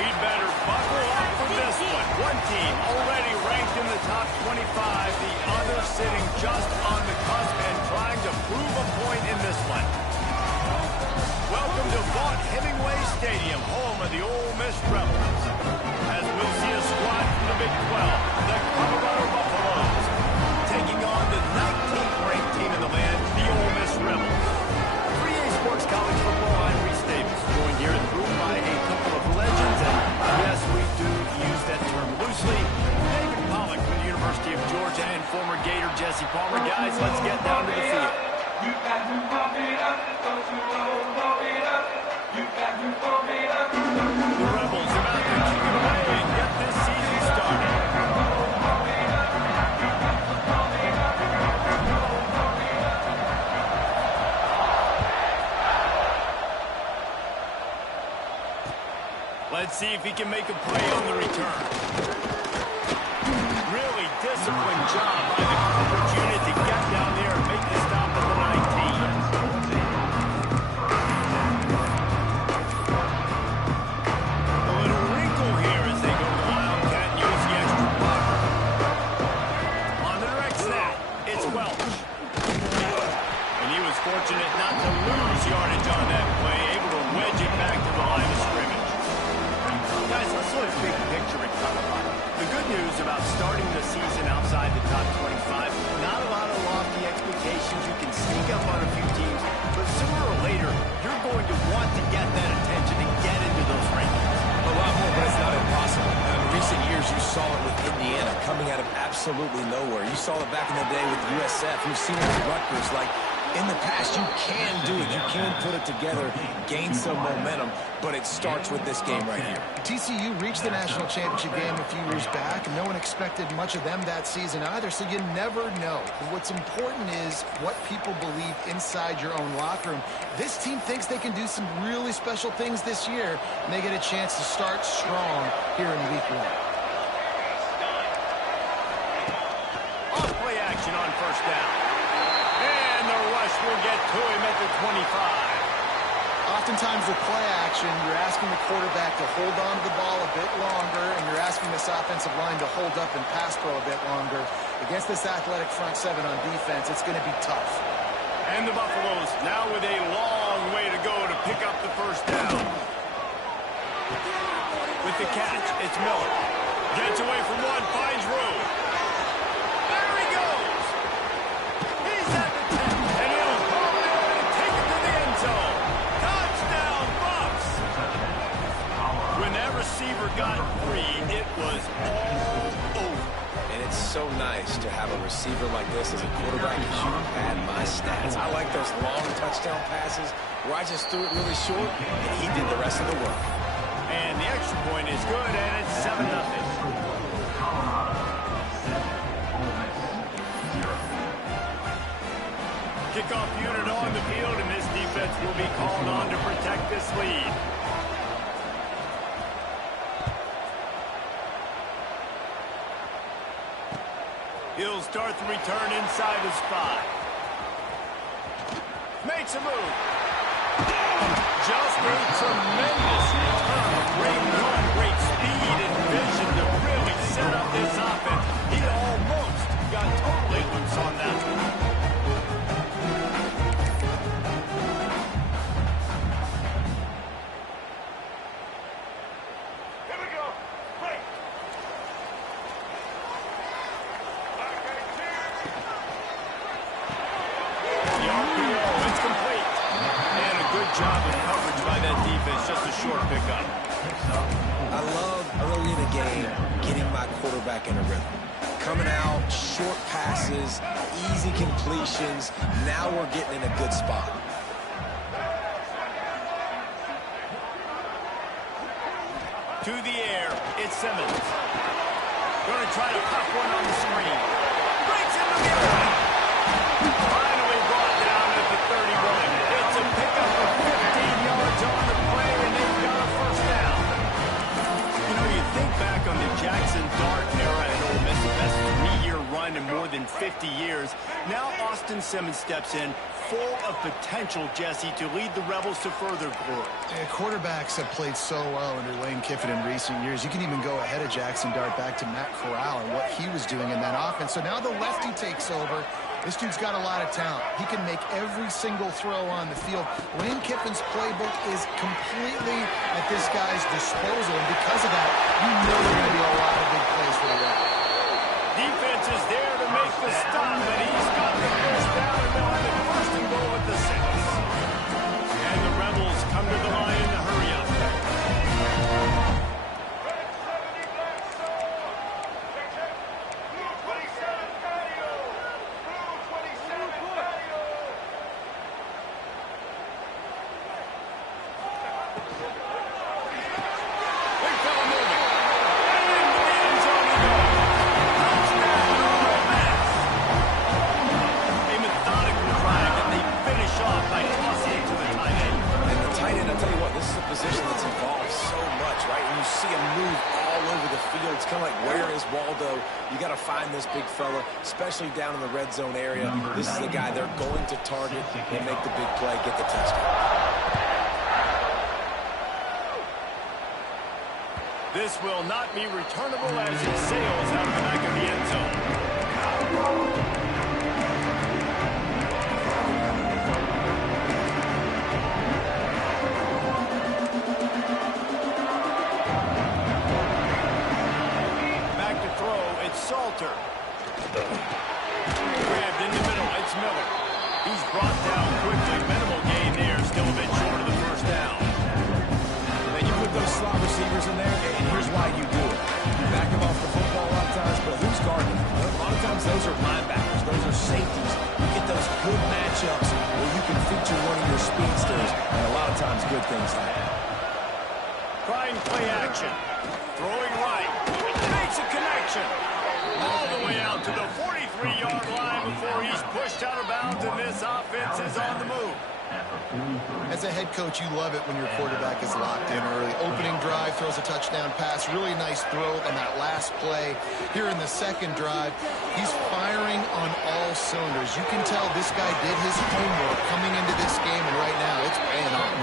We'd better buckle up for this one. One team already ranked in the top 25. The other sitting just on the cusp and trying to prove a point in this one. Welcome to Vaught Hemingway Stadium, home of the Ole Miss Rebels. As we'll see a squad from the Big 12, the Colorado Buffaloes, taking on the 19th ranked team in the land, the Ole Miss Rebels. 3A Sports College football, I'm Reese Davis, joined here in the room by a couple of legends, and yes, we do use that term loosely. David Pollock from the University of Georgia and former Gator Jesse Palmer. Guys, let's get down to the field. You got to pump it up, don't you pump it up. You got to pump it up. The Rebels are about to kick it away and get this season started. Let's see if he can make a play on the return. Really disciplined job by the coverage unit to get down there and make the stop at the 19. A little wrinkle here as they go to the Wildcat and use the extra blocker. On the direct snap, it's Welch. And he was fortunate not to lose yardage on that play, able to wedge it back to the line of scrimmage. Guys, let's look big picture at Colorado. The good news about starting the season outside the top 25, not a lot of lofty expectations. You can sneak up on a few teams, but sooner or later, you're going to want to get that attention and get into those rankings. A lot more, but it's not impossible. In recent years, you saw it with Indiana coming out of absolutely nowhere. You saw it back in the day with USF. You've seen it with Rutgers. Like, in the past, you can do it. You can put it together, gain some momentum, but it starts with this game right here. TCU reached the national championship game a few years back, and no one expected much of them that season either, so you never know. What's important is what people believe inside your own locker room. This team thinks they can do some really special things this year, and they get a chance to start strong here in week 1. Off play action on first down. And the rush will get to him at the 25. Oftentimes with play action, you're asking the quarterback to hold on to the ball a bit longer, and you're asking this offensive line to hold up and pass pro a bit longer. Against this athletic front seven on defense, it's going to be tough. And the Buffaloes now with a long way to go to pick up the first down. With the catch, it's Miller. Gets away from one, finds room. There he goes. He's at the 10, and he'll pull it in and take it to the end zone. Touchdown, Buffs. When that receiver got free, it was all over. And it's so nice to have a receiver like this as a quarterback because you pad my stats. I like those long touchdown passes where I just threw it really short, and he did the rest of the work. And the extra point is good, and it's 7-0. Kickoff unit on the field, and this defense will be called on to protect this lead. He'll start the return inside his 5. Makes a move. Just a tremendous return. Great run, great speed and vision to really set up this offense. He almost got totally loose on that one. Job of coverage by that defense, just a short pickup. I love early in the game getting my quarterback in a rhythm. Coming out, short passes, easy completions. Now we're getting in a good spot. To the air, it's Simmons. Going to try to pop one on the screen. Breaks into the air. Finally brought down at the 31. It's a pickup of 15 yards on the play, and they've got a first down. You know, you think back on the Jackson Dart era at Ole Miss, the best three-year run in more than 50 years. Now Austin Simmons steps in, full of potential, Jesse, to lead the Rebels to further glory. Yeah, quarterbacks have played so well under Lane Kiffin in recent years. You can even go ahead of Jackson Dart back to Matt Corral and what he was doing in that offense. So now the lefty takes over. This dude's got a lot of talent. He can make every single throw on the field. Lane Kiffin's playbook is completely at this guy's disposal, and because of that, you know there are going to be a lot of big plays for the Rebels. Defense is there to make the stop, and he's got the first down, and they'll have it first and goal at the 6. And the Rebels come to the line in the hurry-up. Big fella, especially down in the red zone area. This is the guy they're going to target and make the big play, get the touchdown. This will not be returnable as it sails out of the back of the end zone. Salter. Grabbed in the middle. It's Miller. He's brought down quickly. Minimal gain there. Still a bit short of the first down. Then you put those slot receivers in there, and here's why you do it. You back them off the football a lot of times, but who's guarding them? A lot of times those are linebackers. Those are safeties. You get those good matchups where you can feature one of your speedsters, and a lot of times good things happen. Trying play action. Throwing right. Makes a connection. All the way out to the 43-yard line before he's pushed out of bounds, and this offense is on the move. As a head coach, you love it when your quarterback is locked in early. Opening drive, throws a touchdown pass, really nice throw on that last play. Here in the second drive, he's firing on all cylinders. You can tell this guy did his homework coming into this game, and right now it's paying off.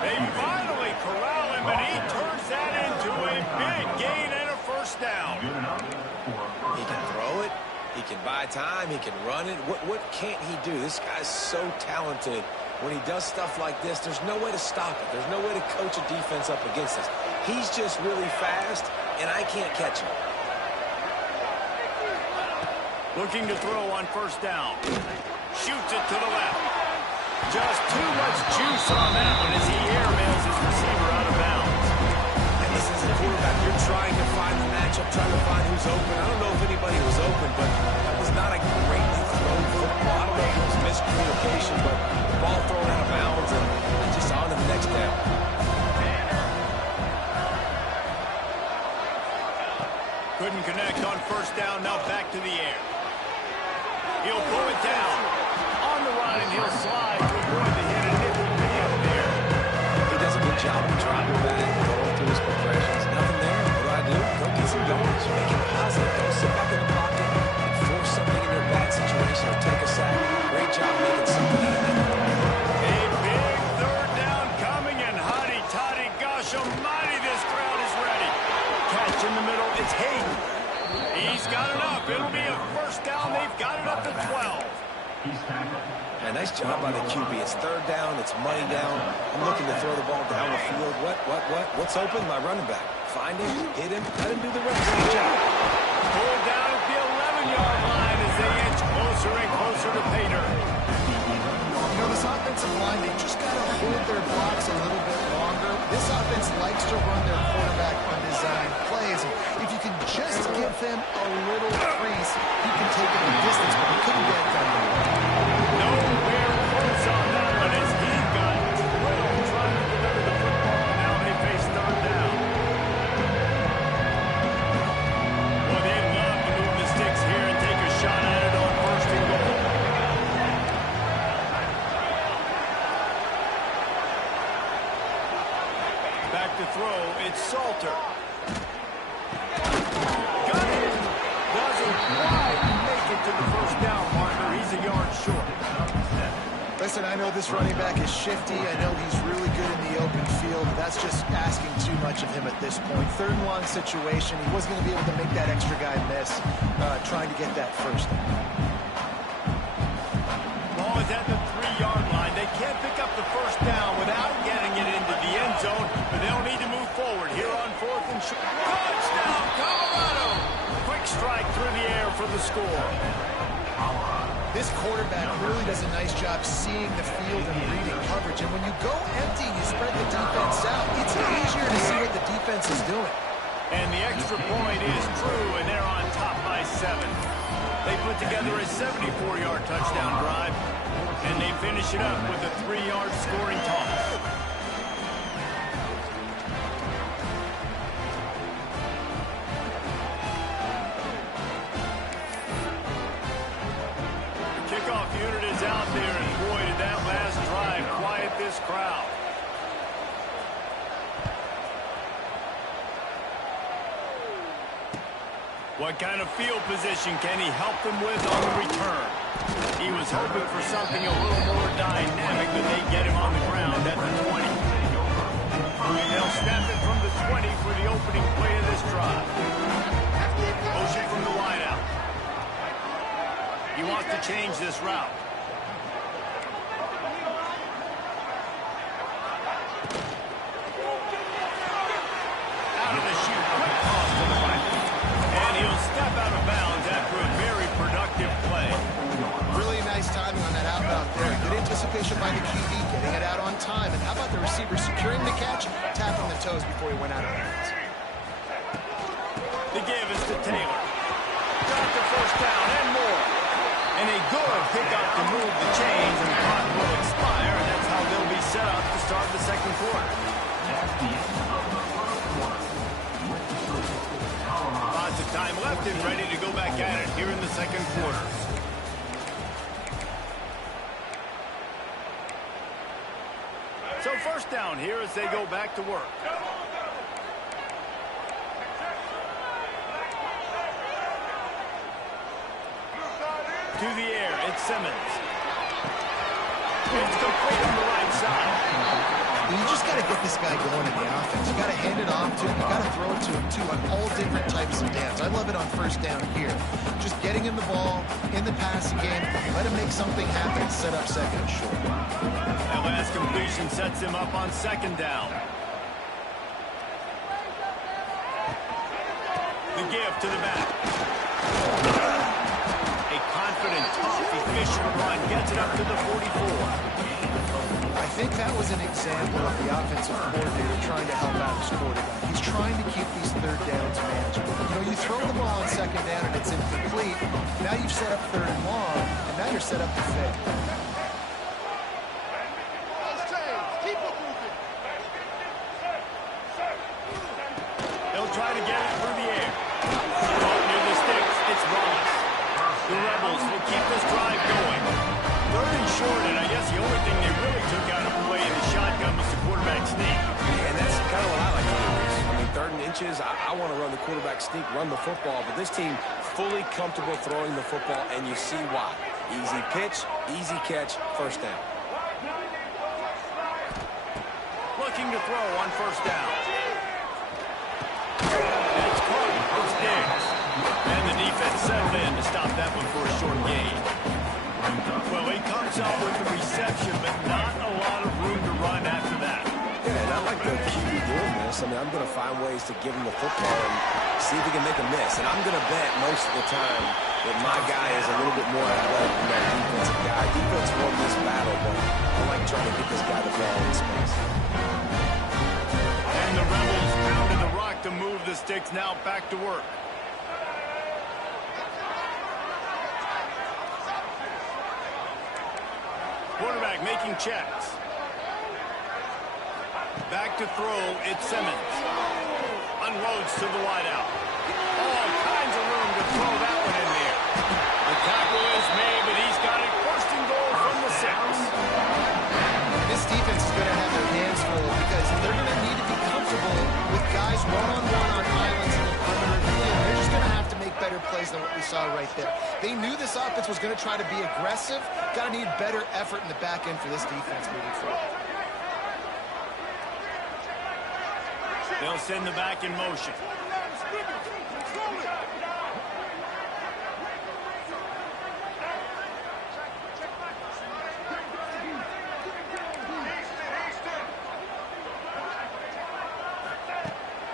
They finally corral him, and he turns that into a big gain and a first down. He can throw it. He can buy time. He can run it. What can't he do? This guy's so talented. When he does stuff like this, there's no way to stop it. There's no way to coach a defense up against this. He's just really fast, and I can't catch him. Looking to throw on first down. Shoots it to the left. Just too much juice on that one as he airmails his receiver out of bounds. And this is a quarterback. You're trying to find the matchup, trying to find who's open. I don't know if anybody was open, but that was not a greatly thrown football. I don't know if it was miscommunication, but the ball thrown out of bounds and just on to the next down. Couldn't connect on first down. Now back to the air. He'll pull it down. On the run, and he'll slide to avoid the hit and hit the hit there. He does a good job of dropping back, going through his progressions. Nothing there. What do I do? Go get some yards. Make it positive. Don't sit back in the pocket and force something in your bad situation or take a sack. Great job making something out of that. A big third down coming, and hotty-toddy, gosh almighty, this crowd is ready. Catch in the middle. It's Hayden. He's got it up. It'll be a first down. They've got it up to 12. Yeah, nice job by the QB. It's third down. It's money down. I'm looking to throw the ball down the field. What's open? My running back. Find him, hit him, let him do the rest. Good job. Pulled down at the 11-yard line as they inch closer and closer to Pater. You know, this offensive line, they just got to hold their blocks a little bit longer. This offense likes to run their quarterback on design plays. And if you can just give him a little crease, he can take it the distance, but he couldn't get it done. Nowhere close on that one as he got drilled trying to deliver the football. Now they face third down. back to throw. It's Salter. Got it. Doesn't quite make it to the first down marker. He's a yard short. Listen, I know this running back is shifty. I know he's really good in the open field. That's just asking too much of him at this point. Third and long situation. He wasn't going to be able to make that extra guy miss, trying to get that first down. Ball is at the 3-yard line. They can't pick up the first down without getting it into the end zone, but they'll need to move forward here on 4th and short. Touchdown, Colorado! Quick strike through the air for the score. This quarterback really does a nice job seeing the field and reading coverage. And when you go empty, you spread the defense out. It's easier to see what the defense is doing. And the extra point is true, and they're on top by 7. They put together a 74-yard touchdown drive, and they finish it up with a 3-yard scoring toss. Kickoff unit is out there, and boy, did that last drive quiet this crowd. What kind of field position can he help them with on the return? He was hoping for something a little more dynamic, but they get him on the ground at the 20. And they'll snap it from the 20 for the opening play of this drive. Motion from the wideout. He wants to change this route. Out of the chute, quick toss to the right. And he'll step out of bounds after a very productive play. Really nice timing on that out route there. Good anticipation by the QB, getting it out on time. And how about the receiver securing the catch, tapping the toes before he went out of bounds? The give is to Taylor. Got the first down and more. And a good pickup to move the chains, and the clock will expire, and that's how they'll be set up to start the second quarter. Lots of time left and ready to go back at it here in the second quarter. So first down here as they go back to work. To the air, it's Simmons. It's complete on the right side. You just got to get this guy going in the offense. You got to hand it off to him. You got to throw it to him, too, on all different types of downs. I love it on first down here. Just getting him the ball in the passing game, let him make something happen, set up second and short. That last completion sets him up on second down. The give to the back. A confident, tough, efficient run gets it up to the 44. I think that was an example of the offensive coordinator trying to help out his quarterback. He's trying to keep these third downs manageable. You know, you throw the ball on second down and it's incomplete. Now you've set up third and long, and now you're set up to fail. They'll try to get it through the air. Caught near the sticks. It's Ross. The Rebels will keep this drive going. Third and short, and I guess the only thing they really took out of play in the shotgun was the quarterback sneak. And that's kind of what I like to do. I mean, 3rd and inches, I want to run the quarterback sneak, run the football, but this team fully comfortable throwing the football, and you see why. Easy pitch, easy catch, first down. Looking to throw on first down. It's caught. It's Diggs. And the defense settled in to stop that one for a short gain. Well, he comes up with the reception, but not a lot of room to run after that. Yeah, and I like the QB doing this. I mean, I'm going to find ways to give him the football and see if he can make a miss. And I'm going to bet most of the time that my guy is a little bit more athletic than that defensive guy. Defense won this battle, but I like trying to get this guy the ball in space. And the Rebels pounded the rock to move the sticks, now back to work. Quarterback making checks. Back to throw, it's Simmons. Unloads to the wideout. All kinds of room to throw that one in there. The tackle is made, but he's got it first and goal from the 6. This defense is going to have their hands full because they're going to need to be comfortable plays than what we saw right there. They knew this offense was going to try to be aggressive. Got to need better effort in the back end for this defense moving forward. They'll send the back in motion.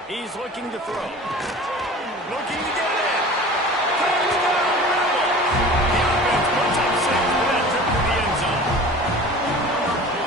He's looking to throw. Looking to get in. Touchdown, Rebel. The offense puts up 6 for that trip to the end zone.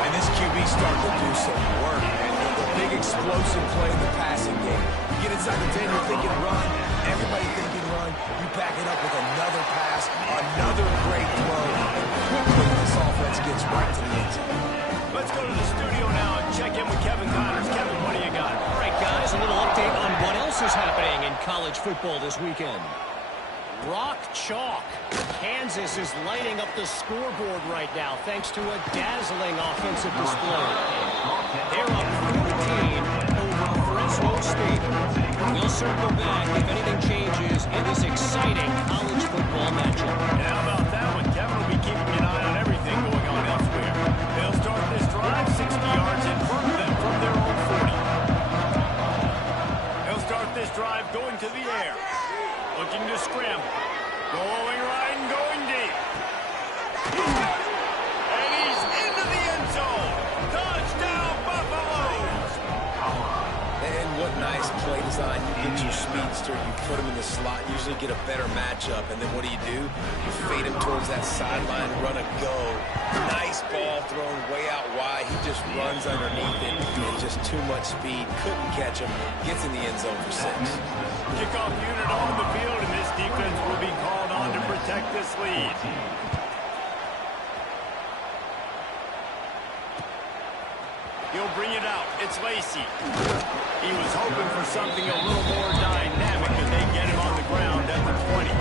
And this QB starting to do some work, man. The big explosive play in the passing game. You get inside the 10, you're thinking run. Everybody thinking run. You back it up with another pass, another great throw. And quickly this offense gets right to the end zone. Let's go to the studio now and check in with Kevin Connors. Kevin, what do you got? All right, guys, a little update on what else is happening in college football this weekend. Rock chalk. Kansas is lighting up the scoreboard right now thanks to a dazzling offensive display. They're up 14 over Fresno State. We'll circle back if anything changes in this exciting college football matchup. And how about that one? Kevin will be keeping an eye on everything going on elsewhere. They'll start this drive 60 yards in front of them from their own 40. They'll start this drive going to the air. Looking to scramble. Going right and going deep. And he's into the end zone. Touchdown, Buffaloes! And what nice play design. You get your speedster, you put him in the slot, usually get a better matchup. And then what do? You fade him towards that sideline, run a go. Nice ball thrown way out wide. He just runs underneath it and just too much speed. Couldn't catch him. Gets in the end zone for 6. Kickoff unit on the field, and this defense will be called on to protect this lead. He'll bring it out. It's Lacey. He was hoping for something a little more dynamic, but they get him on the ground at the 20.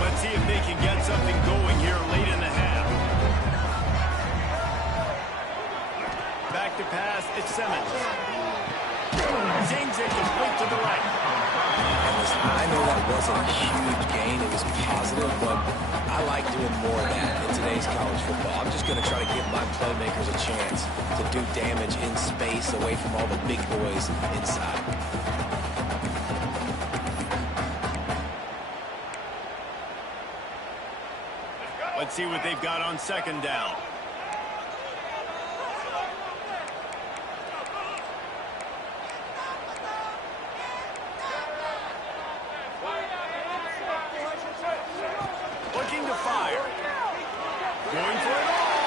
Let's see if they can get something going here late in the half. Back to pass, it's Simmons. Zings it complete to the right. And listen, I know that wasn't a huge gain. It was positive, but I like doing more of that in today's college football. I'm just going to try to give my playmakers a chance to do damage in space away from all the big boys inside. Let's see what they've got on second down. Looking to fire. Going for it all.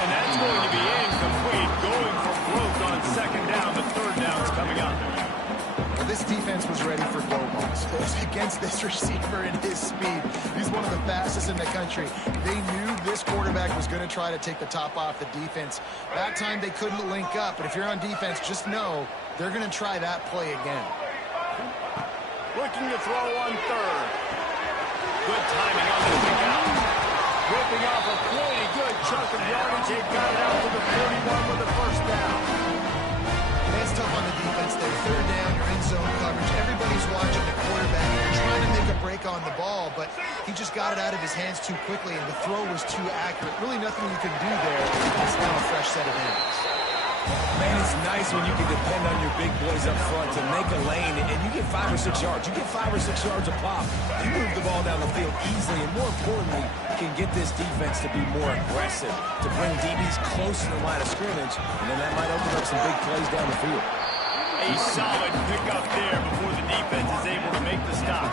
And that's going to be incomplete. Going for broke on second down. The third down's coming up. Well, this defense was ready for go balls. Against this receiver and his speed. He's one of the fastest in the country. They knew this quarterback was going to try to take the top off the defense. That time they couldn't link up, but if you're on defense, just know they're going to try that play again. Looking to throw on third. Good timing on the pick out. Ripping off a pretty good chunk of yardage. They got it out to the 41 with the first down. That's tough on the defense there. Third down, you're in zone coverage. Everybody's watching the quarterback. You're trying to make a break on the ball, but he just got it out of his hands too quickly, and the throw was too accurate. Really nothing you can do there. It's now a fresh set of downs. Man, it's nice when you can depend on your big boys up front to make a lane, and you get 5 or 6 yards. You get 5 or 6 yards a pop. You move the ball down the field easily, and more importantly, can get this defense to be more aggressive, to bring DBs close to the line of scrimmage, and then that might open up some big plays down the field. A solid pickup there before the defense is able to make the stop.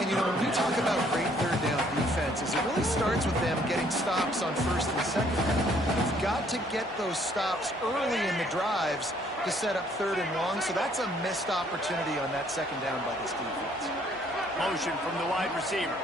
And, you know, when we talk about great third down defenses, it really starts with them getting stops on first and second down. You've got to get those stops early in the drives to set up third and long, so that's a missed opportunity on that second down by this defense. Motion from the wide receiver.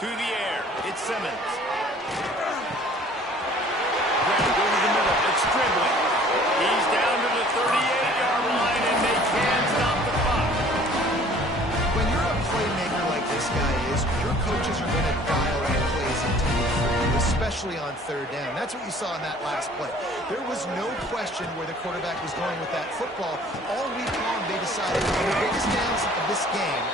To the air. It's Simmons. Grant over the middle. It's dribbling. He's down to the 38-yard line, and they can't stop the clock. When you're a playmaker like this guy is, your coaches are going to dial in plays intended for you, especially on third down. That's what you saw in that last play. There was no question where the quarterback was going with that football. All week long, they decided the biggest downs of this game,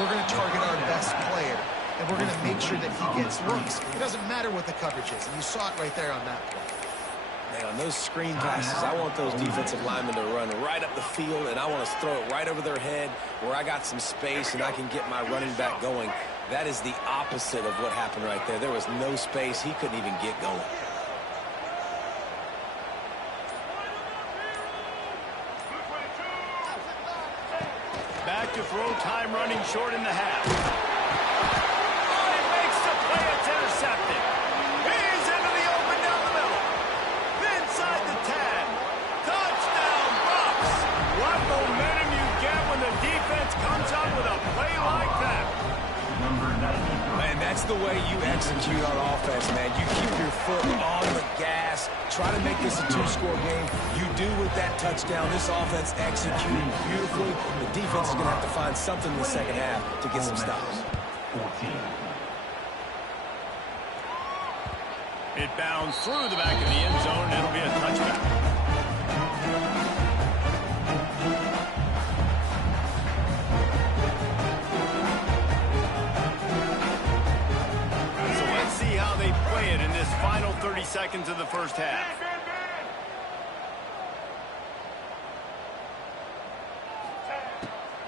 we're going to target our best player, and we're going to make sure that he gets looks. It doesn't matter what the coverage is, and you saw it right there on that play. Man, on those screen passes, I want those defensive linemen to run right up the field, and I want to throw it right over their head where I got some space and I can get my running back going. That is the opposite of what happened right there. There was no space. He couldn't even get going. Back to throw, time running short in the half. Oh, he makes the play. It's intercepted. He's into the open down the middle. Inside the 10. Touchdown, Bucks. What momentum you get when the defense comes up with a play like that. Man, that's the way you execute on offense, man. You keep your foot on the gas. Try to make this a two-score game. You do with that touchdown. This offense executing beautifully. The defense is going to have to find something in the second half to get some stops. It bounds through the back of the end zone, and it'll be a touchback. In this final 30 seconds of the first half.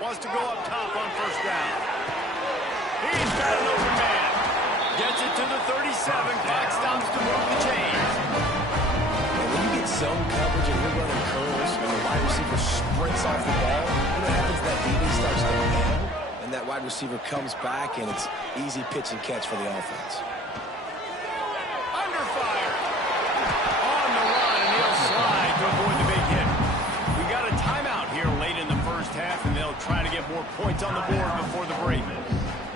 Wants to go up top on first down. He's got an open man. Gets it to the 37. Clock stops to move the chains. And when you get zone coverage and you're running curls and the wide receiver sprints off the ball, you know what happens? That DB starts to nail, and that wide receiver comes back, and it's easy pitch and catch for the offense. To avoid the big hit. We got a timeout here late in the first half, and they'll try to get more points on the board before the break.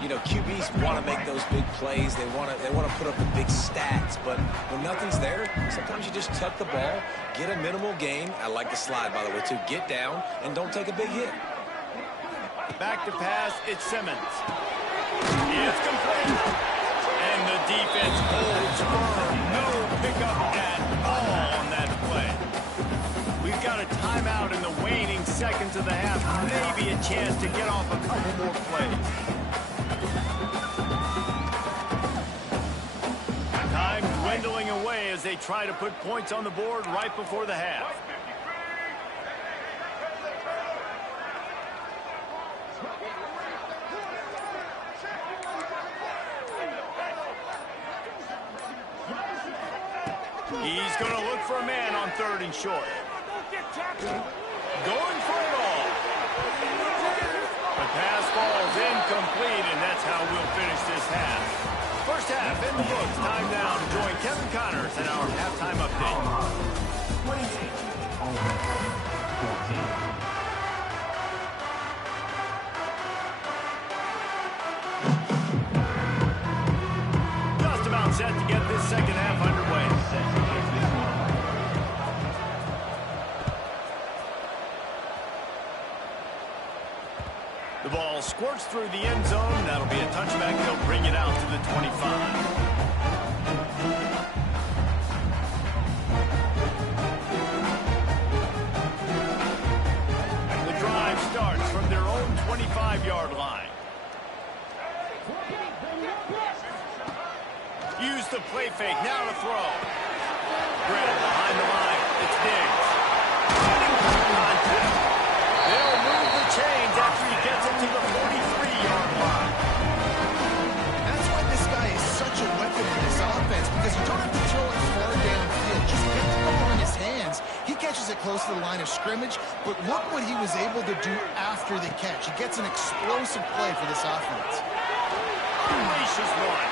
You know, QBs want to make those big plays. They want to put up the big stats, but when nothing's there, sometimes you just tuck the ball, get a minimal gain. I like the slide, by the way, too. Get down and don't take a big hit. Back to pass, it's Simmons. It's complete. And the defense holds firm. No pickup at all on that play. We've got a timeout in the waning seconds of the half. Maybe a chance to get off a couple more plays. Time dwindling away as they try to put points on the board right before the half. He's going to look for a man on third and short. Going for it all. The pass falls incomplete, and that's how we'll finish this half. First half in the books. Time now to join Kevin Connors in our halftime update. Just about set to get this second half underway. The ball squirts through the end zone. That'll be a touchback. They'll bring it out to the 25. The drive starts from their own 25-yard line. Use the play fake. Now to throw. Grant behind the line. It's Diggs. Contact. They'll move the chains after he gets it to the 43-yard line. That's why this guy is such a weapon in this offense, because you don't have to throw it far downfield. Just get the ball in his hands. He catches it close to the line of scrimmage, but look what he was able to do after the catch. He gets an explosive play for this offense. Unleashes one.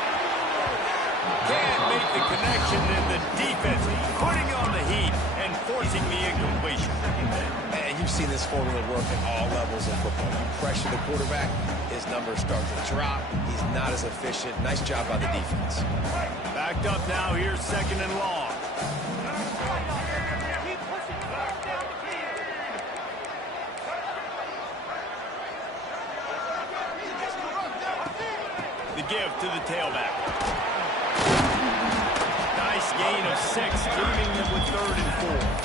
Can't make the connection, and the defense putting on the heat and forcing the incompletion. And you've seen this formula work at all levels of football. pressure the quarterback, his numbers start to drop. He's not as efficient. Nice job by the defense. Backed up now. Here's 2nd and long. The give to the tailback. Nice gain of 6, leaving them with 3rd and 4.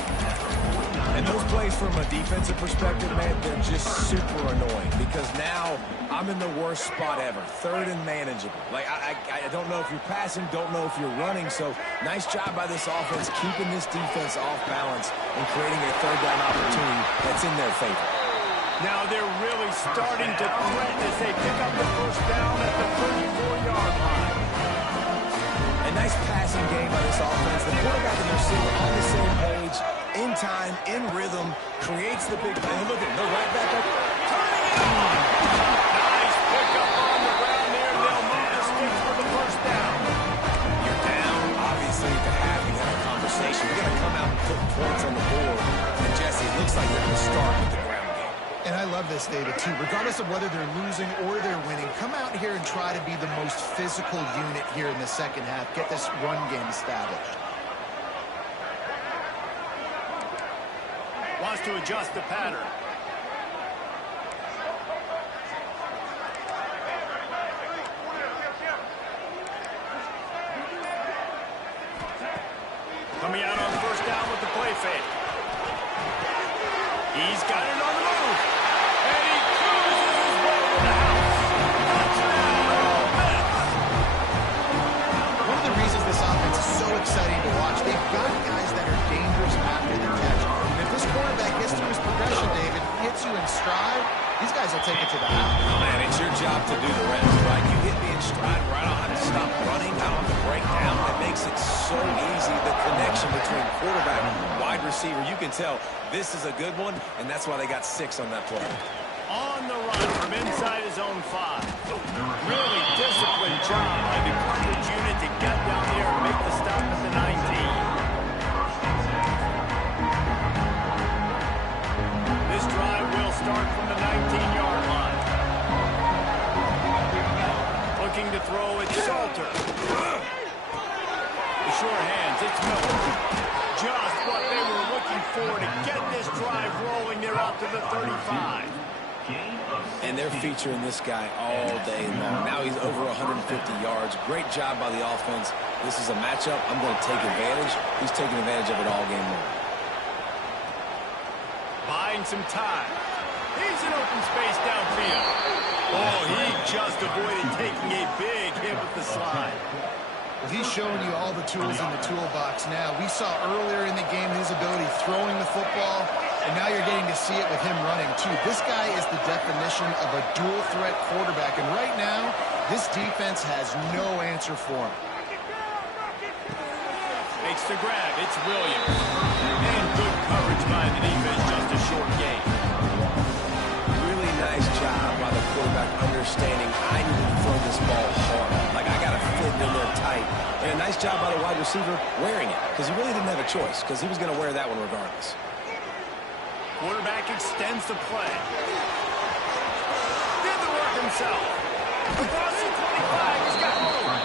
And those plays from a defensive perspective, man, they're just super annoying because now I'm in the worst spot ever. 3rd and manageable. Like, I don't know if you're passing, don't know if you're running. So nice job by this offense keeping this defense off balance and creating a 3rd down opportunity that's in their favor. Now they're really starting to threaten as they pick up the 1st down at the 34-yard line. A nice passing game by this offense. The quarterback and the receiver on the same page, in time, in rhythm, creates the big play. Look at him, they're right back up. Turning it on! Nice pickup on the ground there. They'll move the sticks for the 1st down. You're down. Obviously, at the half, you had a conversation. You're going to come out and put points on the board. And Jesse, it looks like they're going to start with the ground game. And I love this, David, too. Regardless of whether they're losing or they're winning, come out here and try to be the most physical unit here in the 2nd half. Get this run game established. Wants to adjust the pattern. Coming out on 1st down with the play fake. He's got it on the move. And he cruises his way to the house. Touchdown, Ole Miss. One of the reasons this offense is so exciting to watch, they've got guys that are dangerous after the catch. And if this quarterback gets to his progression, David, hits you in stride, these guys will take it to the house. Oh, man, it's your job to do the rest, right? You hit me in stride where I don't have to stop running. I don't have to break down. That makes it so easy. The connection between quarterback and wide receiver, you can tell this is a good one, and that's why they got 6 on that play. On the run from inside his own 5. Really disciplined job by the coverage unit to get down there and make the stop at the 19. This drive will start from the 19-yard line. Looking to throw it, Salter. The sure hands, it's Miller. Just what they were looking for to get this drive rolling. They're out to the 35. And they're featuring this guy all day long. Now he's over 150 yards. Great job by the offense. This is a matchup. I'm going to take advantage. He's taking advantage of it all game long. Buying some time. He's in open space downfield. Oh, he just avoided taking a big hit with the slide. Well, he's showing you all the tools in the toolbox now. We saw earlier in the game his ability throwing the football, and now you're getting to see it with him running, too. This guy is the definition of a dual-threat quarterback, and right now, this defense has no answer for him. Makes the grab. It's Williams. And good coverage by the defense, just a short gain. Really nice job by the quarterback understanding I need to throw this ball hard. Like, I got to fit in there tight. And a nice job by the wide receiver wearing it, because he really didn't have a choice, because he was going to wear that one regardless. Quarterback extends the play. Did the work himself. Across the 25, he's got more.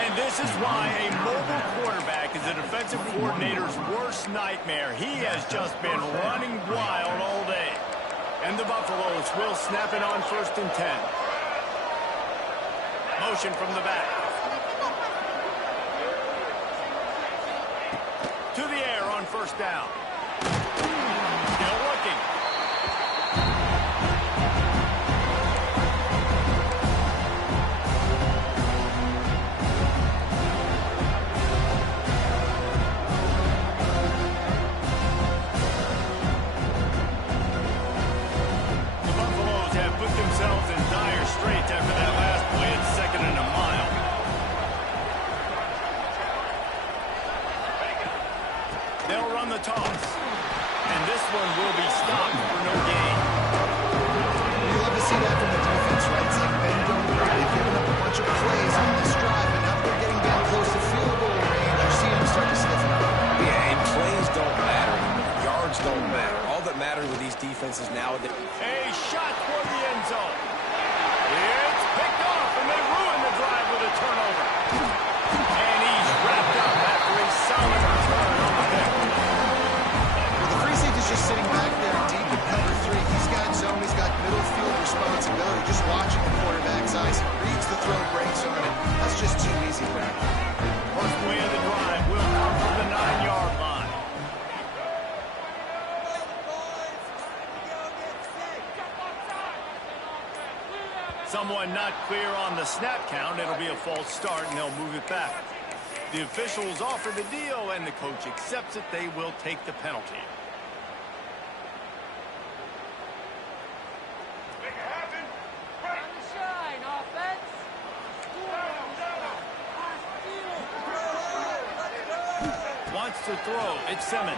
And this is why a mobile quarterback is a defensive coordinator's worst nightmare. He has just been running wild all day. And the Buffaloes will snap it on 1st and 10. Motion from the back. To the air on 1st down. Still looking. The Buffaloes have put themselves in dire straits after that last play. It's 2nd and a mile. They'll run the toss. And this one will be stopped for no gain. You love to see that from the defense, right? It's like bend don't break. They've given up a bunch of plays on this drive, and now they're getting down close to field goal range. You're seeing them start to stiffen up. Yeah, and plays don't matter anymore. Yards don't matter. All that matters with these defenses now. A shot for the end zone. just watching the quarterback's eyes. He reads the throw, breaks on it. That's just too easy for him. First play of the drive will come from the 9-yard line. Someone not clear on the snap count. It'll be a false start, and they'll move it back. The officials offer the deal, and the coach accepts it. They will take the penalty. Wants to throw. It's Simmons.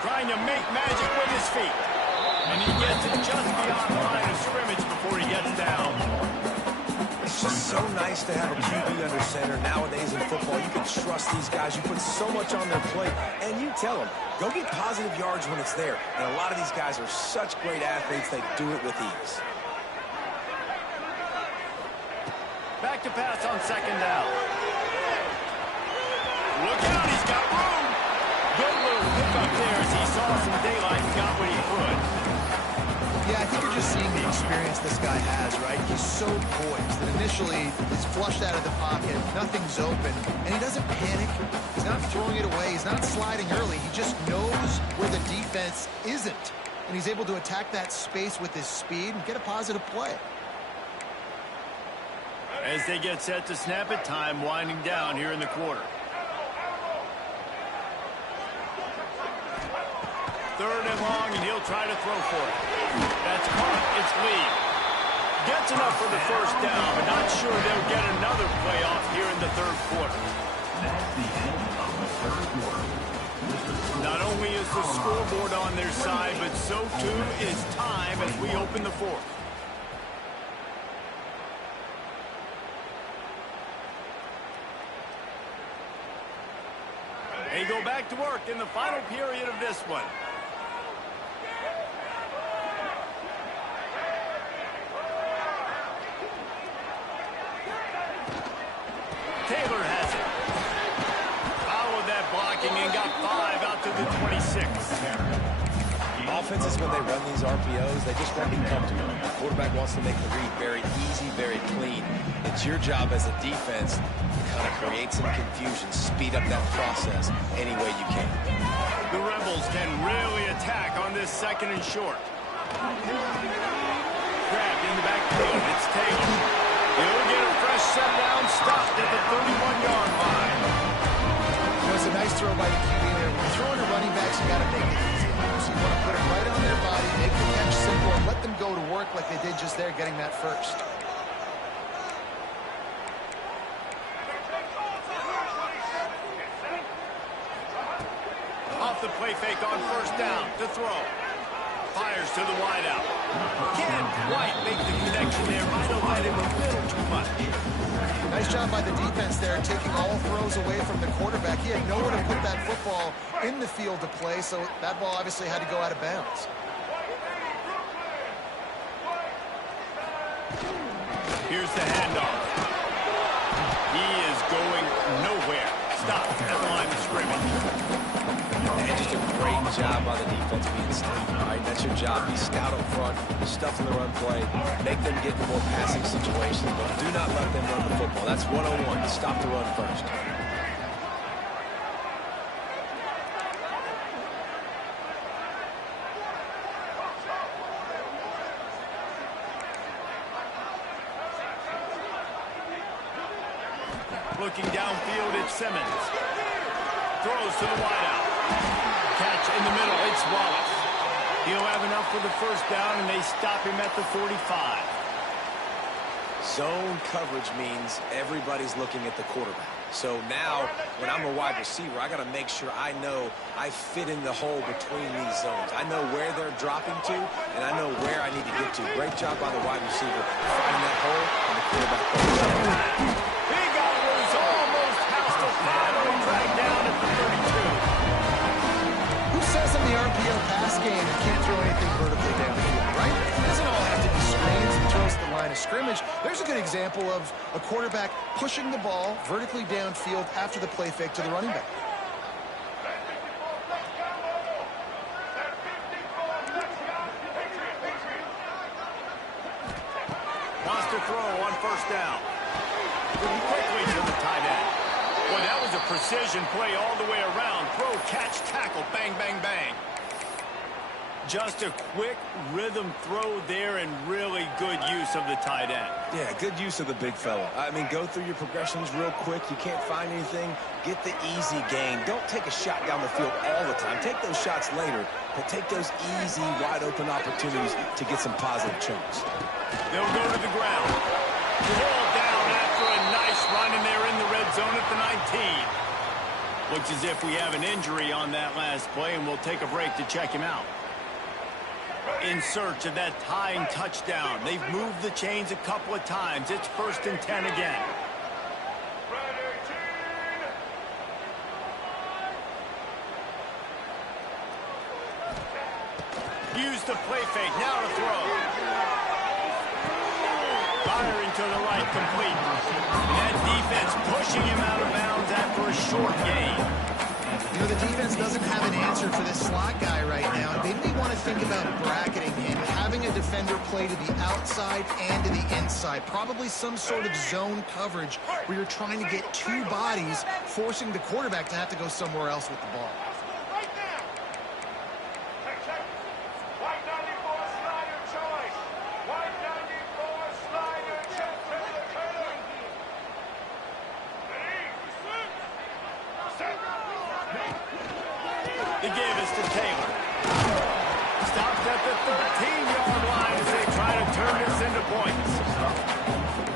Trying to make magic with his feet. And he gets it just beyond the line of scrimmage before he gets down. It's just so nice to have a QB under center. Nowadays in football, you can trust these guys. You put so much on their plate, and you tell them, go get positive yards when it's there. And a lot of these guys are such great athletes, they do it with ease. Back to pass on second down. Look out, he's got room. Good little pick up there as he saw some daylight and got what he could. Yeah, I think you're just seeing the experience this guy has, right? He's so poised that initially he's flushed out of the pocket, nothing's open, and he doesn't panic. He's not throwing it away. He's not sliding early. He just knows where the defense isn't, and he's able to attack that space with his speed and get a positive play. As they get set to snap it, time winding down here in the quarter. Third and long, and he'll try to throw for it. That's caught. It's Lee. Gets enough for the first down, but not sure they'll get another playoff here in the third quarter. That's the end of the third quarter. Not only is the scoreboard on their side, but so too is time as we open the fourth. They go back to work in the final period of this one. Taylor has it. Followed that blocking and got 5 out to the 26. Offenses, when they run these RPOs, they just want to be comfortable. The quarterback wants to make the read very easy, very clean. It's your job as a defense to kind of create some confusion, speed up that process any way you can. The Rebels can really attack on this second and short. Grabbed in the backfield. It's Taylor. He'll get a fresh set down, stopped at the 31-yard line. You know, it's a nice throw by the QB there. When you're throwing to running backs, you got to make it easy. So you want to put it right on their body, make the catch simple, and let them go to work like they did just there, getting that first. Off the play fake on first down to throw. Fires to the wideout. Can't quite make the connection there. Might have let him a little too much. Nice job by the defense there, taking all throws away from the quarterback. He had nowhere to put that football in the field to play, so that ball obviously had to go out of bounds. Here's the handoff. He is going nowhere. Stop at the line of scrimmage. And just a great job by the defense being steady, right? That's your job. Be stout up front, stuff in the run play, make them get into more passing situations, but do not let them run the football. That's 101. Stop the run first. Looking downfield, it's Simmons. Throws to the wideout. Catch in the middle, it's Wallace. He'll have enough for the first down, and they stop him at the 45. Zone coverage means everybody's looking at the quarterback. So now, when I'm a wide receiver, I got to make sure I know I fit in the hole between these zones. I know where they're dropping to, and I know where I need to get to. Great job by the wide receiver finding that hole, and the quarterback goes up. He got loose, almost housed a finally dragged down at the 32. Who says in the RPO pass game you can't throw anything vertically downfield, right? It doesn't all have to be screens and throws to the line of scrimmage. There's a good example of a quarterback pushing the ball vertically downfield after the play fake to the running back. to throw on first down. Quickly to the tight end. Boy, that was a precision play all the way around. Throw, catch, tackle, bang, bang, bang. Just a quick rhythm throw there and really good use of the tight end. Yeah, good use of the big fella. I mean, go through your progressions real quick. You can't find anything. Get the easy gain. Don't take a shot down the field all the time. Take those shots later, but take those easy, wide-open opportunities to get some positive chunks. They'll go to the ground. Pull down after a nice run, and they're in the red zone at the 19. Looks as if we have an injury on that last play, and we'll take a break to check him out. In search of that tying touchdown. They've moved the chains a couple of times. It's 1st and 10 again. Use the play fake. Now to throw. Firing to the right, complete. And that defense pushing him out of bounds after a short gain. You know, the defense doesn't have an answer for this slot guy right now. They may want to think about bracketing him, having a defender play to the outside and to the inside. Probably some sort of zone coverage where you're trying to get two bodies, forcing the quarterback to have to go somewhere else with the ball. They gave us to Taylor. Stopped at the 13-yard line as they try to turn this into points.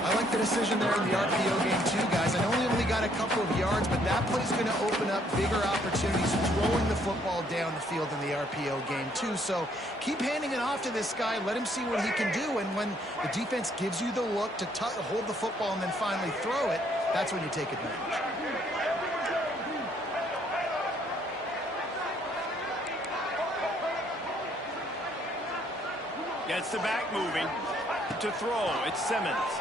I like the decision there in the RPO game too, guys. I know he only got a couple of yards, but that play's going to open up bigger opportunities throwing the football down the field in the RPO game too. So keep handing it off to this guy. Let him see what he can do. And when the defense gives you the look to hold the football and then finally throw it, that's when you take advantage. Gets the back moving. To throw, it's Simmons.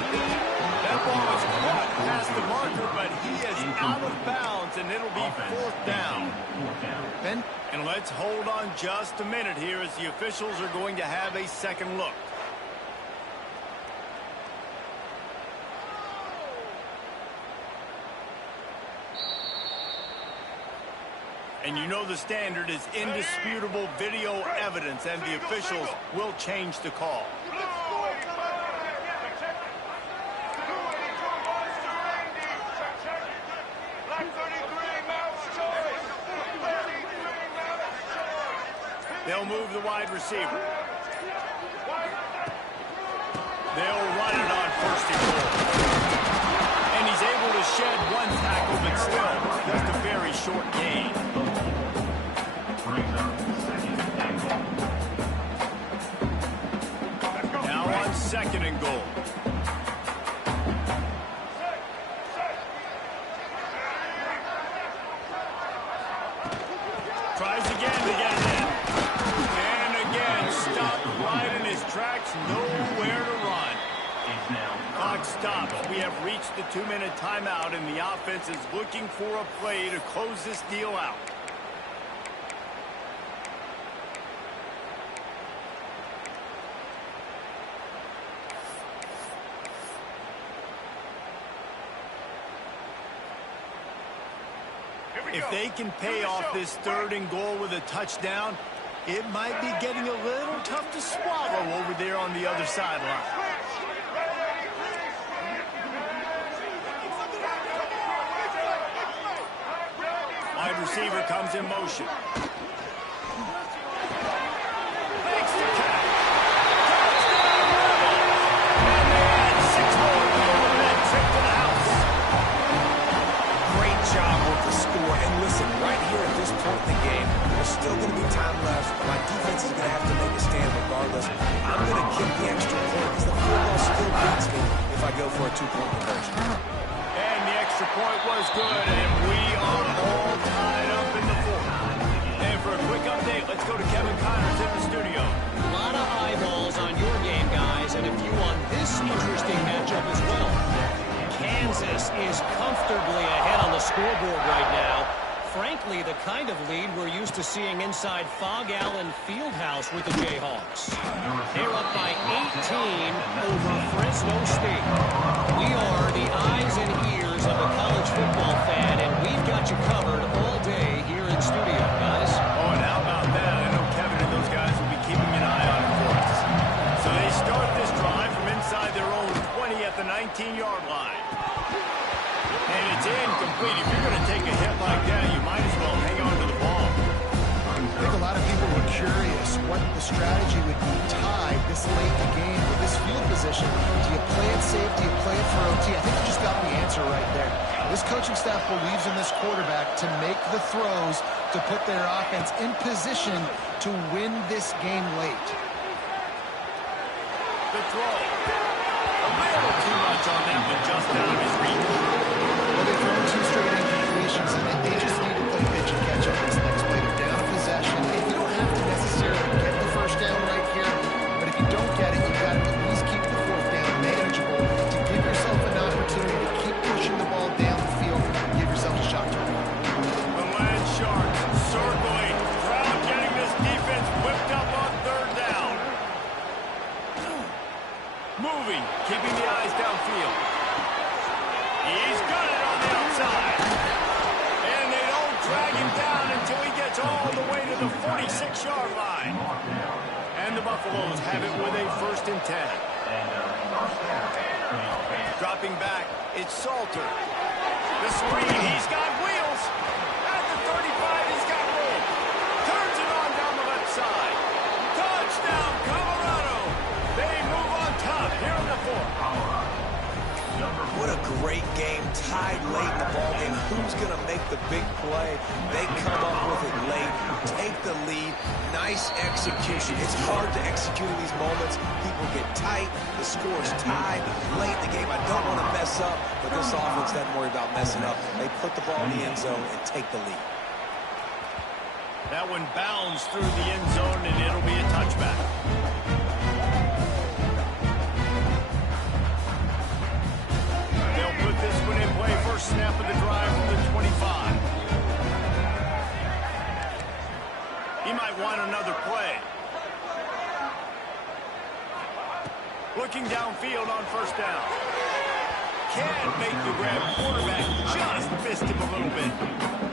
That ball is caught past the marker, but he is out of bounds, and it'll be 4th down. Ben? And let's hold on just a minute here as the officials are going to have a second look. And you know the standard is indisputable video evidence, and the officials will change the call. They'll move the wide receiver. They'll run it on 1st and goal. And he's able to shed one tackle, but still just a very short gain. Now on 2nd and goal. Tries again to get it in. And again, stopped right in his tracks, nowhere to run. Clock stops. We have reached the 2-minute timeout, and the offense is looking for a play to close this deal out. If they can pay off this 3rd and goal with a touchdown, it might be getting a little tough to swallow over there on the other sideline. Wide receiver comes in motion. Makes the catch. Touchdown, Rebels. And they add 6 more to go with that trip to the house. Great job with the score. And listen, right here at this point in the game, there's still going to be time left. My defense is going to have to make a stand regardless. I'm going to kick the extra point because the field goal still beats me if I go for a 2-point conversion. And the extra point was good, and we are all tied up in the 4th. And for a quick update, let's go to Kevin Connors in the studio. A lot of eyeballs on your game, guys, and a few on this interesting matchup as well. Kansas is comfortably ahead on the scoreboard right now. Frankly, the kind of lead we're used to seeing inside Fog Allen Fieldhouse with the Jayhawks. They're up by 18 over Fresno State. We are the eyes and ears of the college football fan, and we've got you covered all day here in studio, guys. Oh, and how about that? I know Kevin and those guys will be keeping an eye on it for us. So they start this drive from inside their own 20 at the 19-yard line. And it's incomplete. If you're going to take a hit like that, you might as well hang on to the ball. I think a lot of people were curious what the strategy would be tied this late in the game with this field position. Do you play it safe? Do you play it for OT? I think you just got the answer right there. This coaching staff believes in this quarterback to make the throws to put their offense in position to win this game late. The throw. A little too much on that one, just out of his reach. Well, they've thrown 2 straight incompletions, and they just need to play pitch and catch up this next play. They're down a possession. And you don't have to necessarily get the first down right here, but if you don't get it, you've got to at least keep the 4th down manageable to give yourself an opportunity to keep pushing the ball down the field and give yourself a shot to win. The land sharks circling. Crowd getting this defense whipped up on 3rd down. Moving, keeping the eyes downfield. He's got it on the outside. And they don't drag him down until he gets all the way to the 46-yard line. And the Buffaloes have it with a 1st and 10. Dropping back, it's Salter. The screen, he's got wheels. At the 35, he's got room. Turns it on down the left side. Touchdown, Colorado. They move on top here in the 4th. What a great game, tied late in the ballgame. Who's going to make the big play? They come up with it late, take the lead. Nice execution. It's hard to execute in these moments. People get tight. The score's tied late in the game. I don't want to mess up, but this offense doesn't worry about messing up. They put the ball in the end zone and take the lead. That one bounds through the end zone, and it'll be a touchback. They'll put this one in play. First snap of the drive from the 25. He might want another play. Looking downfield on 1st down. Can't make the grab. Quarterback just missed him a little bit.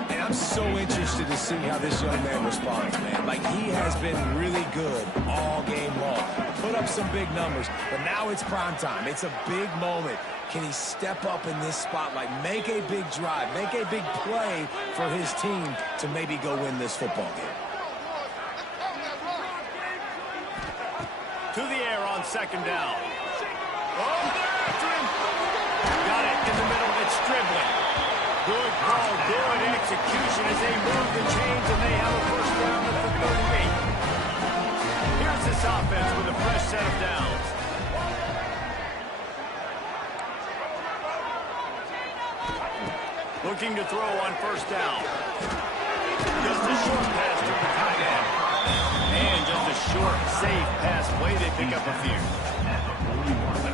And I'm so interested to see how this young man responds, man. Like, he has been really good all game long. Put up some big numbers, but now it's prime time. It's a big moment. Can he step up in this spotlight, make a big drive, make a big play for his team to maybe go win this football game? To the air on 2nd down. Oh, they're after him. Got it in the middle. It's dribbling. Good call, good execution as they move the chains, and they have a 1st down at the 38. Here's this offense with a fresh set of downs. Looking to throw on 1st down. Just a short pass to the tight end. And just a short, safe pass play. They pick up a few.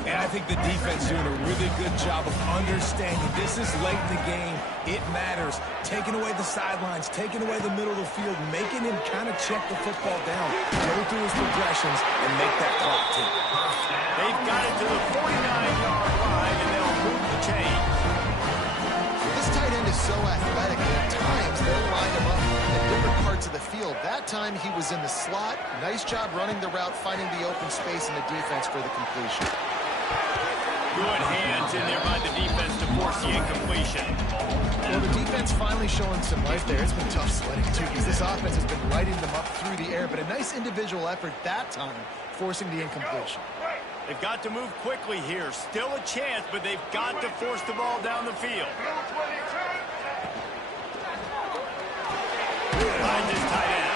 And I think the defense doing a really good job of understanding this is late in the game. It matters. Taking away the sidelines, taking away the middle of the field, making him kind of check the football down, go through his progressions, and make that clock tick. They've got it to the 49-yard line, and they'll move the chains. This tight end is so athletic that at times they'll line him up at different parts of the field. That time he was in the slot. Nice job running the route, finding the open space in the defense for the completion. Good hands in there by the defense to force the incompletion. Well, the defense finally showing some life there. It's been tough sledding, too, because this offense has been lighting them up through the air. But a nice individual effort that time, forcing the incompletion. They've got to move quickly here. Still a chance, but they've got to force the ball down the field. Behind this tight end.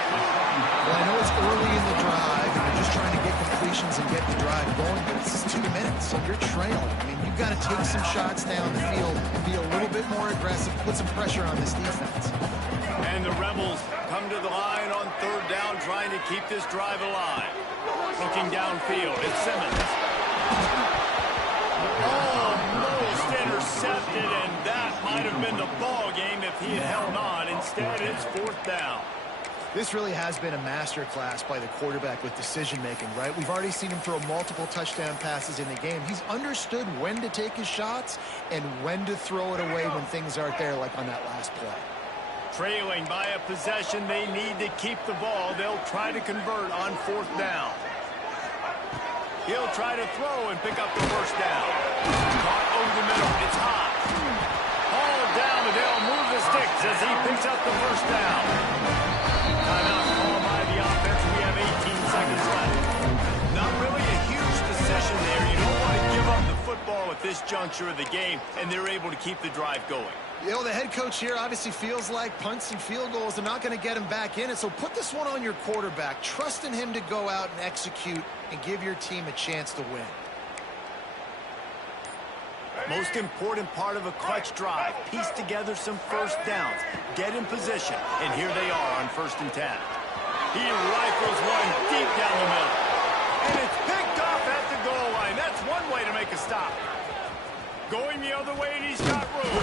Well, I know it's early in the drive, and they're just trying to get completions and get the drive going, but it's 2 minutes, so you're trailing. I mean, you've got to take some shots down the field, be a little bit more aggressive, put some pressure on this defense. And the Rebels come to the line on 3rd down, trying to keep this drive alive. Looking downfield, it's Simmons. Almost intercepted, and that might have been the ball game if he had held on. Instead, it's 4th down. This really has been a masterclass by the quarterback with decision-making, right? We've already seen him throw multiple touchdown passes in the game. He's understood when to take his shots and when to throw it away when things aren't there, like on that last play. Trailing by a possession, they need to keep the ball. They'll try to convert on 4th down. He'll try to throw and pick up the first down. Caught over the middle. It's hot. Hauled down, and they'll move the sticks as he picks up the first down. Timeout called by the offense. We have 18 seconds left. Not really a huge decision there. You don't want to give up the football at this juncture of the game, and they're able to keep the drive going. You know, the head coach here obviously feels like punts and field goals are not going to get him back in it, so put this one on your quarterback. Trust in him to go out and execute and give your team a chance to win. Most important part of a clutch drive, piece together some first downs, get in position, and here they are on 1st and 10. He rifles one deep down the middle, and it's picked off at the goal line. That's one way to make a stop. Going the other way, and he's got room.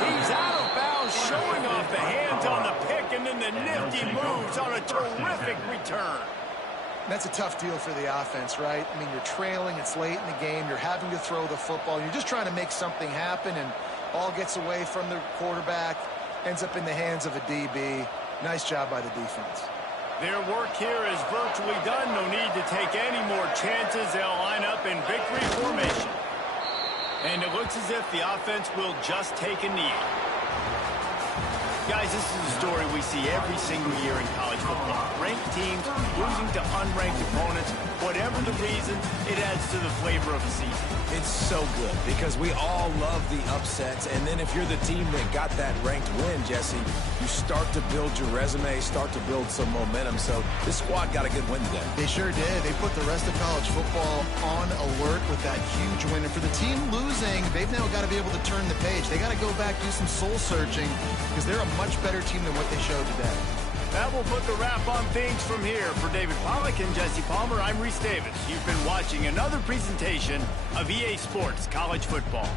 He's out of bounds, showing off the hands on the pick, and then the nifty moves on a terrific return. That's a tough deal for the offense, right? I mean, you're trailing, it's late in the game, you're having to throw the football, you're just trying to make something happen, and ball gets away from the quarterback, ends up in the hands of a DB. Nice job by the defense. Their work here is virtually done. No need to take any more chances. They'll line up in victory formation. And it looks as if the offense will just take a knee. Guys, this is a story we see every single year in college football. Ranked teams losing to unranked opponents. Whatever the reason, it adds to the flavor of a season. It's so good because we all love the upsets. And then if you're the team that got that ranked win, Jesse, you start to build your resume, start to build some momentum. So this squad got a good win today. They sure did. They put the rest of college football on alert with that huge win. And for the team losing, they've now got to be able to turn the page. They got to go back, do some soul searching, because they're a much better team than what they showed today. That will put the wrap on things from here. For David Pollack and Jesse Palmer, I'm Reese Davis. You've been watching another presentation of EA Sports College Football.